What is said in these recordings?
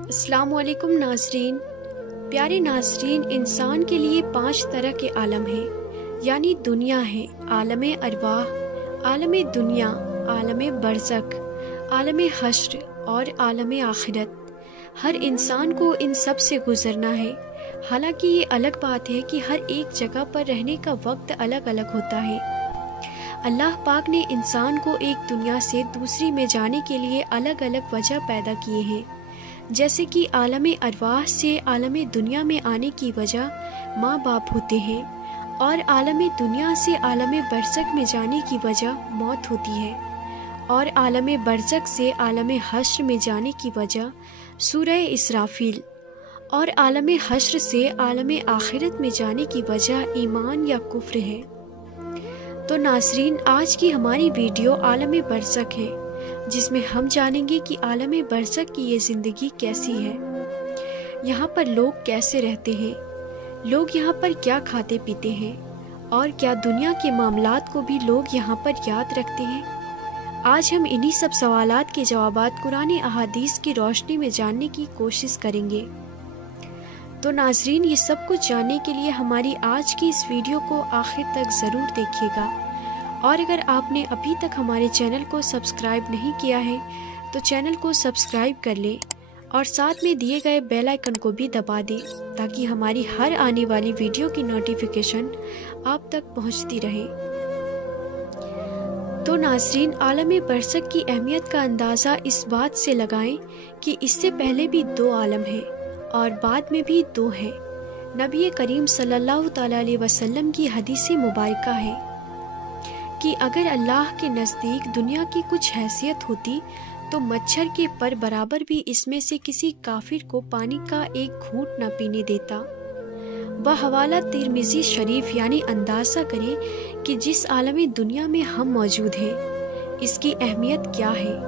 अस्सलाम वालेकुम नाज़रीन। प्यारे नाज़रीन, इंसान के लिए 5 तरह के आलम हैं, यानी दुनिया है, आलम अरवाह, आलम दुनिया, आलम बरज़ख, आलम हश्र और आलम आखिरत। हर इंसान को इन सब से गुज़रना है। हालांकि ये अलग बात है कि हर एक जगह पर रहने का वक्त अलग अलग होता है। अल्लाह पाक ने इंसान को एक दुनिया से दूसरी में जाने के लिए अलग अलग वजह पैदा किए हैं। जैसे कि आलम अरवाह से आलम दुनिया में आने की वजह माँ बाप होते हैं, और आलम दुनिया से आलम बरज़ख में जाने की वजह मौत होती है, और आलम बरज़ख से आलम हश्र में जाने की वजह सूरह इसराफील, और आलम हश्र से आलम आखिरत में जाने की वजह ईमान या कुफ्र है। तो नाज़रीन, आज की हमारी वीडियो आलम बरज़ख है, जिसमें हम जानेंगे कि आलम बरज़ख की ये ज़िंदगी कैसी है, यहाँ पर लोग कैसे रहते हैं, लोग यहाँ पर क्या खाते पीते हैं, और क्या दुनिया के मामलात को भी लोग यहाँ पर याद रखते हैं। आज हम इन्हीं सब सवालात के जवाबात कुरान अहादीस की रोशनी में जानने की कोशिश करेंगे। तो नाज़रीन, ये सब कुछ जानने के लिए हमारी आज की इस वीडियो को आखिर तक ज़रूर देखिएगा, और अगर आपने अभी तक हमारे चैनल को सब्सक्राइब नहीं किया है तो चैनल को सब्सक्राइब कर लें, और साथ में दिए गए बेल आइकन को भी दबा दें, ताकि हमारी हर आने वाली वीडियो की नोटिफिकेशन आप तक पहुंचती रहे। तो नाज़रीन, आलम बरज़ख की अहमियत का अंदाज़ा इस बात से लगाएं कि इससे पहले भी 2 आलम हैं और बाद में भी 2 हैं। नबी करीम सल्लल्लाहु अलैहि वसल्लम की हदीस मुबारका है कि अगर अल्लाह के नज़दीक दुनिया की कुछ हैसियत होती तो मच्छर के पर बराबर भी इसमें से किसी काफिर को पानी का एक घूंट न पीने देता। वह हवाला तिरमिज़ी शरीफ, यानी अंदाज़ा करें कि जिस आलम दुनिया में हम मौजूद हैं, इसकी अहमियत क्या है।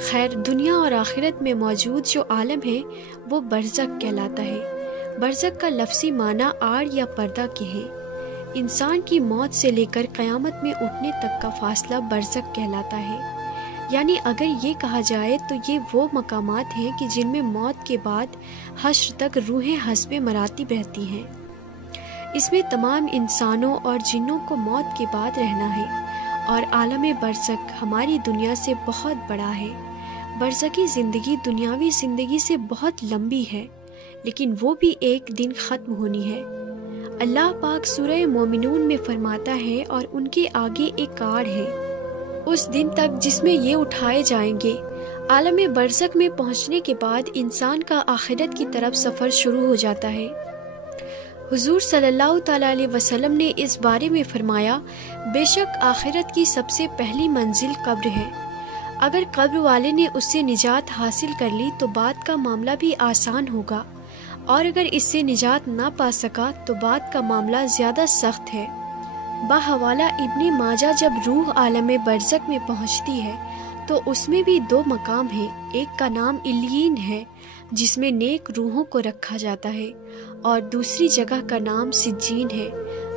खैर, दुनिया और आखिरत में मौजूद जो आलम है वो बरज़ख कहलाता है। बरज़ख का लफ्ज़ी माना आड़ या पर्दा के है। इंसान की मौत से लेकर क़यामत में उठने तक का फासला बरज़ख कहलाता है। यानी अगर ये कहा जाए तो ये वो मकामात हैं कि जिनमें मौत के बाद हश्र तक रूहें हस्बे मरातिब रहती हैं। इसमें तमाम इंसानों और जिन्नों को मौत के बाद रहना है, और आलम बरज़ख हमारी दुनिया से बहुत बड़ा है। बरज़खी ज़िंदगी दुनियावी ज़िंदगी से बहुत लंबी है, लेकिन वो भी एक दिन ख़त्म होनी है। अल्लाह पाक सूरह मोमिनून में फरमाता है, और उनके आगे एक आड़ है उस दिन तक जिसमें ये उठाए जाएंगे। आलम बरज़ख में पहुंचने के बाद इंसान का आखिरत की तरफ सफ़र शुरू हो जाता है। हुजूर सल्लल्लाहु अलैहि वसल्लम ने इस बारे में फरमाया, बेशक आखिरत की सबसे पहली मंजिल कब्र है। अगर कब्र वाले ने उससे निजात हासिल कर ली तो बाद का मामला भी आसान होगा, और अगर इससे निजात ना पा सका तो बाद का मामला ज़्यादा सख्त है। बाहवाला इब्ने माजा जब रूह आलम बरज़ख में पहुंचती है तो उसमें भी 2 मकाम हैं। एक का नाम इल्लीन है, जिसमें नेक रूहों को रखा जाता है, और दूसरी जगह का नाम सिज्जीन है,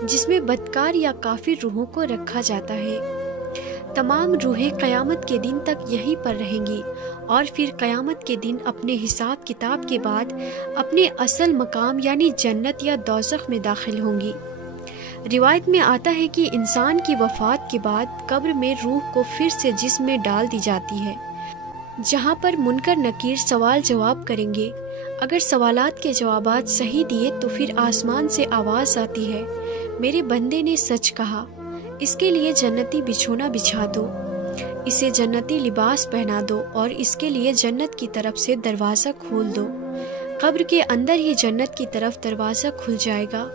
जिसमें बदकार या काफिर रूहों को रखा जाता है। तमाम रूहें क़यामत के दिन तक यहीं पर रहेंगी, और फिर क़यामत के दिन अपने हिसाब किताब के बाद अपने असल मकाम यानी जन्नत या दोज़ख में दाखिल होंगी। रिवायत में आता है कि इंसान की वफ़ात के बाद कब्र में रूह को फिर से जिस्म में डाल दी जाती है, जहाँ पर मुनकर नकीर सवाल जवाब करेंगे। अगर सवालात के जवाबात सही दिए तो फिर आसमान से आवाज़ आती है, मेरे बंदे ने सच कहा, इसके लिए जन्नती बिछोना बिछा दो, इसे जन्नती लिबास पहना दो, और इसके लिए जन्नत की तरफ से दरवाज़ा खोल दो। कब्र के अंदर ही जन्नत की तरफ दरवाज़ा खुल जाएगा,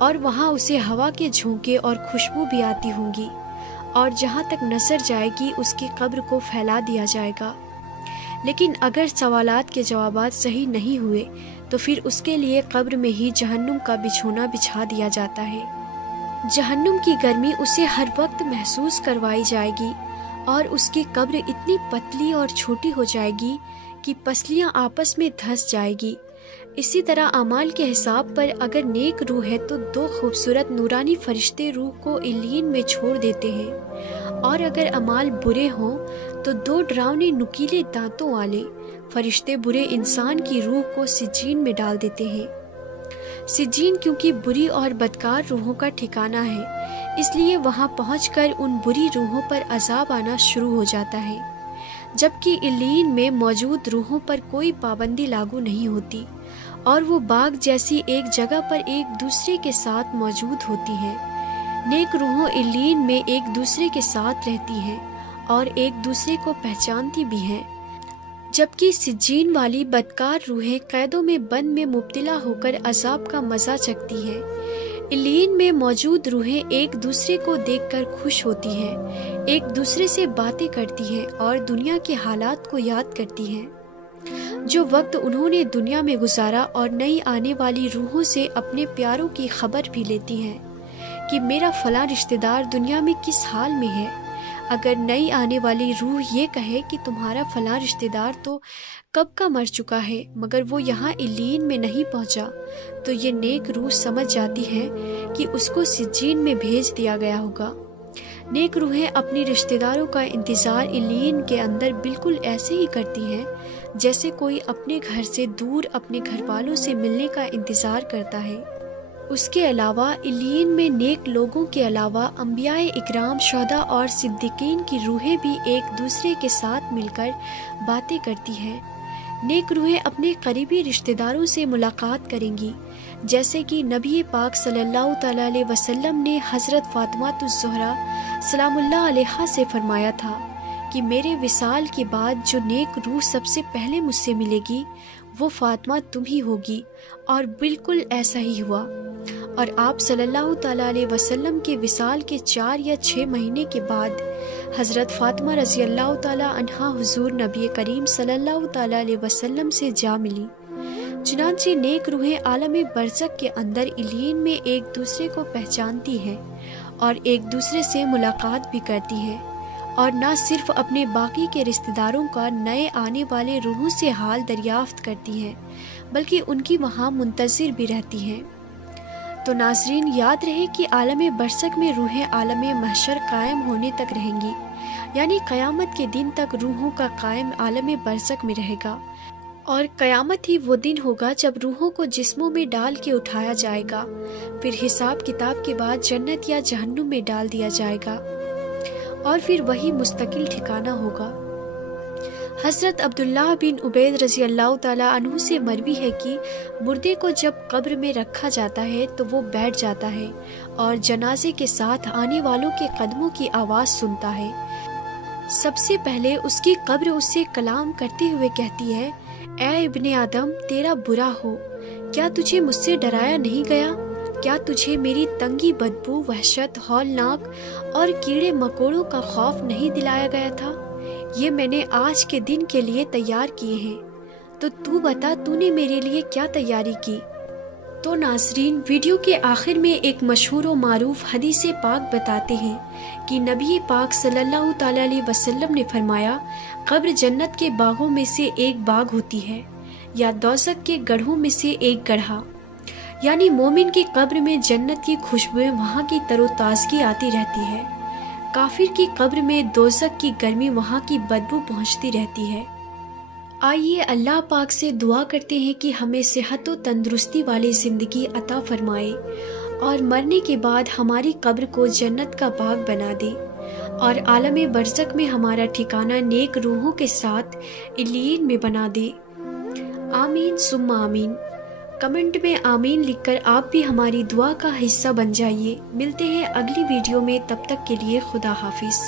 और वहाँ उसे हवा के झोंके और खुशबू भी आती होंगी, और जहाँ तक नजर जाएगी उसकी कब्र को फैला दिया जाएगा। लेकिन अगर सवालात के जवाबात सही नहीं हुए तो फिर उसके लिए कब्र में ही जहन्नुम का बिछोना बिछा दिया जाता है। जहन्नुम की गर्मी उसे हर वक्त महसूस करवाई जाएगी, और उसकी कब्र इतनी पतली और छोटी हो जाएगी कि पसलियाँ आपस में धंस जाएगी। इसी तरह अमाल के हिसाब पर अगर नेक रूह है तो 2 खूबसूरत नूरानी फरिश्ते रूह को इल्लीन में छोड़ देते हैं, और अगर अमाल बुरे हों तो 2 डरावने नुकीले दांतों वाले فرشتے برے انسان کی روح کو سجین میں ڈال دیتے ہیں۔ سجین کیونکہ بری اور بدکار روحوں کا ٹھکانہ ہے، اس لیے وہاں پہنچ کر ان بری روحوں پر عذاب آنا شروع ہو جاتا ہے، جبکہ علیین میں موجود روحوں پر کوئی پابندی لاگو نہیں ہوتی اور وہ باغ جیسی ایک جگہ پر ایک دوسرے کے ساتھ موجود ہوتی ہیں۔ نیک روحوں علیین میں ایک دوسرے کے ساتھ رہتی ہیں اور ایک دوسرے کو پہچانتی بھی ہیں، جبکہ سجین والی بدکار روحیں قیدوں میں بند میں مبتلا ہو کر عذاب کا مزہ چکھتی ہیں۔ علیین میں موجود روحیں ایک دوسرے کو دیکھ کر خوش ہوتی ہیں، ایک دوسرے سے باتیں کرتی ہیں اور دنیا کے حالات کو یاد کرتی ہیں، جو وقت انہوں نے دنیا میں گزارا، اور نئی آنے والی روحوں سے اپنے پیاروں کی خبر بھی لیتی ہیں کہ میرا فلاں رشتہ دار دنیا میں کس حال میں ہے۔ اگر نئی آنے والی روح یہ کہے کہ تمہارا فلاں رشتہ دار تو کب کا مر چکا ہے مگر وہ یہاں علیین میں نہیں پہنچا، تو یہ نیک روح سمجھ جاتی ہے کہ اس کو سجین میں بھیج دیا گیا ہوگا۔ نیک روحیں اپنی رشتہ داروں کا انتظار علیین کے اندر بالکل ایسے ہی کرتی ہیں جیسے کوئی اپنے گھر سے دور اپنے گھر والوں سے ملنے کا انتظار کرتا ہے۔ اس کے علاوہ علیین میں نیک لوگوں کے علاوہ انبیاء اکرام، شہداء اور صدیقین کی روحیں بھی ایک دوسرے کے ساتھ مل کر باتیں کرتی ہیں۔ نیک روحیں اپنے قریبی رشتہ داروں سے ملاقات کریں گی، جیسے کہ نبی پاک صلی اللہ تعالیٰ علیہ وسلم نے حضرت فاطمہ الزہرا سلام اللہ علیہا سے فرمایا تھا کہ میرے وصال کے بعد جو نیک روح سب سے پہلے مجھ سے ملے گی وہ فاطمہ تم ہی ہوگی، اور بالکل ایسا ہی ہوا۔ اور آپ صلی اللہ تعالیٰ علیہ وسلم کے وصال کے 4 یا 6 مہینے کے بعد حضرت فاطمہ رضی اللہ تعالیٰ عنہا حضور نبی کریم صلی اللہ تعالیٰ علیہ وسلم سے جا ملی۔ چنانچہ نیک روحیں عالم برزخ کے اندر علیین میں ایک دوسرے کو پہچانتی ہیں اور ایک دوسرے سے ملاقات بھی کرتی ہیں، اور نہ صرف اپنے باقی کے رشتہ داروں کا نئے آنے والے روحوں سے حال دریافت کرتی ہیں بلکہ ان کی وہاں منتظر بھی رہتی ہیں۔ تو ناظرین، یاد رہے کہ عالم برزخ میں روحیں عالم محشر قائم ہونے تک رہیں گی، یعنی قیامت کے دن تک روحوں کا قائم عالم برزخ میں رہے گا، اور قیامت ہی وہ دن ہوگا جب روحوں کو جسموں میں ڈال کے اٹھایا جائے گا، پھر حساب کتاب کے بعد جنت یا جہنم میں ڈال دیا جائے گا، اور پھر وہی مستقل ٹھکانہ ہوگا۔ حضرت عبداللہ بن عبید رضی اللہ تعالیٰ عنہ سے مروی ہے کہ مردے کو جب قبر میں رکھا جاتا ہے تو وہ بیٹھ جاتا ہے اور جنازے کے ساتھ آنے والوں کے قدموں کی آواز سنتا ہے۔ سب سے پہلے اس کی قبر اس سے کلام کرتے ہوئے کہتی ہے، اے ابن آدم، تیرا برا ہو، کیا تجھے مجھ سے ڈرایا نہیں گیا؟ کیا تجھے میری تنگی، بدبو، وحشت، ہولناک اور کیڑے مکوڑوں کا خوف نہیں دلایا گیا تھا؟ یہ میں نے آج کے دن کے لیے تیار کیے ہیں، تو بتا تو نے میرے لیے کیا تیاری کی؟ تو ناظرین، ویڈیو کے آخر میں ایک مشہور و معروف حدیث پاک بتاتے ہیں کہ نبی پاک صلی اللہ تعالیٰ علیہ وسلم نے فرمایا، قبر جنت کے باغوں میں سے ایک باغ ہوتی ہے، یا دوزخ کے گڑھوں میں سے ایک گڑھا، یعنی مومن کی قبر میں جنت کی خوشبوئیں وہاں کی تر و تازگی آتی رہتی ہے، کافر کی قبر میں دوزخ کی گرمی وہاں کی بدبو پہنچتی رہتی ہے۔ آئیے اللہ پاک سے دعا کرتے ہیں کہ ہمیں صحت و تندرستی والی زندگی عطا فرمائے اور مرنے کے بعد ہماری قبر کو جنت کا باغ بنا دے، اور عالم برزخ میں ہمارا ٹھکانہ نیک روحوں کے ساتھ علیین میں بنا دے۔ آمین ثم آمین۔ کمنٹ میں آمین لکھ کر آپ بھی ہماری دعا کا حصہ بن جائیے۔ ملتے ہیں اگلی ویڈیو میں، تب تک کے لیے خدا حافظ۔